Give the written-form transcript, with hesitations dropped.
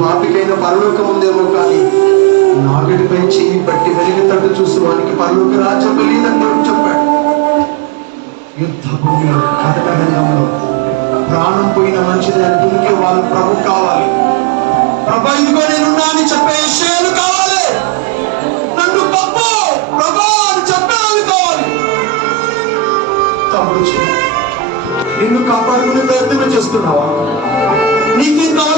పాపికైన పరలోకం ఉందేమో, కానీ నాగటిపై చెయ్యి బట్టి వెలిగేటట్టు చూసి వానికి పరలోక రాజ్యం తెలియదని దేవుడు చెప్పాడు. యుద్ధ భూమిలో, కథకరంగంలో ప్రాణం పోయిన మంచిది అందుకే వాళ్ళు ప్రభు కావాలి. ప్రభా ఇదిగో నేనున్నా అని చెప్పే విషయాలు కావాలి. నన్ను పంపు ప్రభా అని చెప్పేవాళ్ళు కావాలి. తమ్ముడు, నిన్ను కాపాడుకునే ప్రయత్నం చేస్తున్నావా? నీకేం కావాలి?